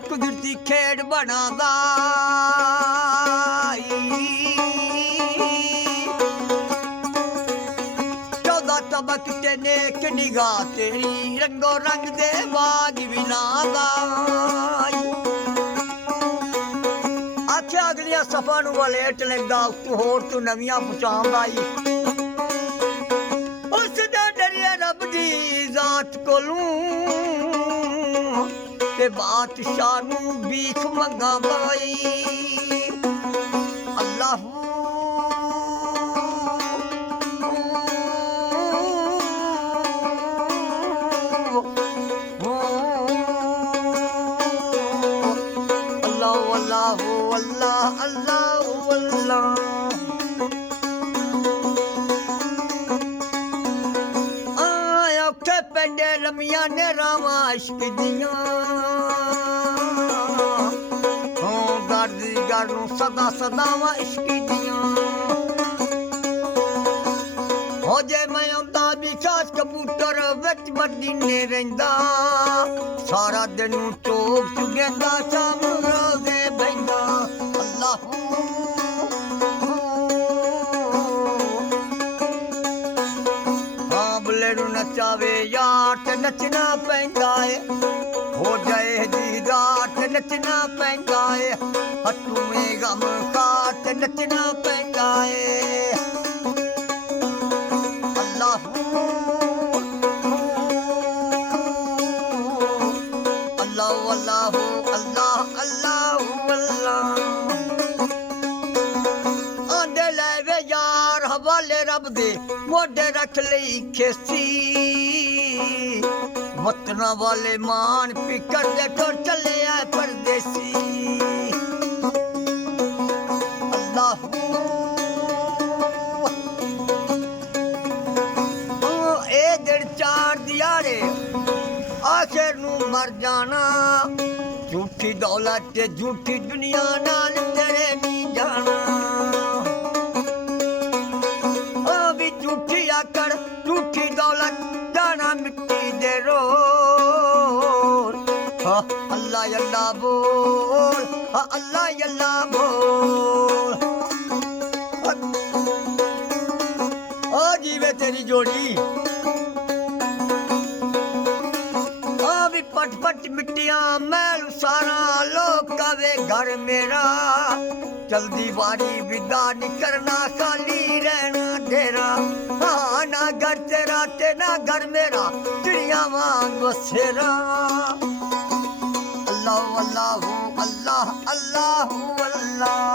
ਕੁਦਰਤੀ ਖੇਡ ਬਣਾਦਾ ਚੌਦਾਂ ਤਬਕ ਤੇ ਨੇਕ ਨਿਗਾਹ ਤੇਰੀ ਰੰਗੋ ਰੰਗ ਦੇ ਬਾਗ ਵਿਨਾਦਾ ਆਖਿਆ ਅਗਲੀਆਂ ਸਫਾ ਨੂੰ ਵਲੇਟ ਲੈਂਦਾ ਤੂੰ ਹੋਰ ਤੂੰ ਨਵੀਆਂ ਪਹੁੰਚਾਉਂਦਾ ਉਸ ਦਾ ਡਰਿਆ ਰੱਬ ਦੀ ਜ਼ਾਤ ਕੋਲੋਂ ਤੇ ਬਾਦਸ਼ਾਹ ਨੂੰ ਭੀਖ ਮੰਗਾਂਦਾ ਅੱਲਾਹ ਅੱਲਾਹ ਅੱਲਾਹ ਅੱਲਾਹ ਆਇਆ ਉੱਥੇ ਪੈਂਦੇ ਲੰਮੀਆਂ ਨੇ ਰਾਵਾਂ ਇਸ਼ਕ ਦੀਆਂ ਹੋ ਗਰਦੀ ਗਰ ਨੂੰ ਸਦਾ ਸਦਾਵਾਂ ਇਸ਼ਕ ਦੀਆਂ ਹੋ ਜੇ ਮੈਂ ਆਉਂਦਾ ਵੀ ਖਾਸ ਕਬੂਤਰ ਵਿੱਚ ਮਦੀਨੇ ਰਹਿੰਦਾ ਸਾਰਾ ਦਿਨ ਨੂੰ ਚੋਕ ਚੁਗਿੰਦਾ ਸ਼ਾਮ ਰੋਜ਼ੇ ਬੈਂਦਾ ਅੱਲਾਹ ਆਬਲੇ ਨੂੰ ਨਚਾਵੇ ਯਾਰ ਤੇ ਨੱਚਣਾ ਪੈਂਦਾ ਏ ਹੋ ਜਾਏ ਦੀਦਾਰ ਤੇ ਨੱਚਣਾ ਪੈਂਦਾ ਏ ਹੱਟੂਏ ਗਮ ਖਾ ਤੇ ਨੱਚਣਾ ਪੈਂਦਾ ਏ ਅੱਲਾਹ ਅੱਲਾਹ ਅੱਲਾਹ ਅੱਲਾਹ ਅੱਲਾਹ ਆਂਦੇ ਲੈ ਵੇ ਯਾਰ ਹਵਾਲੇ ਰੱਬ ਦੇ ਮੋਢੇ ਰੱਖ ਲਈ ਖੇਸੀ ਵਤਨਾਂ ਵਾਲੇ ਮਾਨ ਫਿਕਰ ਦੇ ਟੁਰ ਚੱਲਿਆ ਪਰਦੇਸੀ ਅੱਲਾਹ ਇਹ ਦਿਨ ਚਾਰ ਦਿਹਾੜੇ ਆਖਿਰ ਨੂੰ ਮਰ ਜਾਣਾ ਝੂਠੀ ਦੌਲਤ ਤੇ ਝੂਠੀ ਦੁਨੀਆ ਨਾਲ ਤੇਰੇ ਨਹੀਂ ਜਾਣਾ ਉਹ ਵੀ ਝੂਠੀ ਆਕੜ ਝੂਠੀ ਦੌਲਤ ਜਾਣਾ ਮਿੱਟੀ ਦੇ ਰੋਲ ਅੱਲਾਹ ਅੱਲਾਹ ਬੋਲ ਅੱਲਾਹ ਅੱਲਾਹ ਬੋਲ ਓ ਜੀਵੇ ਤੇਰੀ ਜੋੜੀ पट पट मिट्टियां मैल सारा लोका वे घर मेरा जल्दी वारी विदा नहीं करना खाली रहना डेरा हाँ ना घर तेरा ते ना घर मेरा चिड़िया वांग बसेरा अल्लाह अल्लाह अल्लाह अल्लाह अल्लाह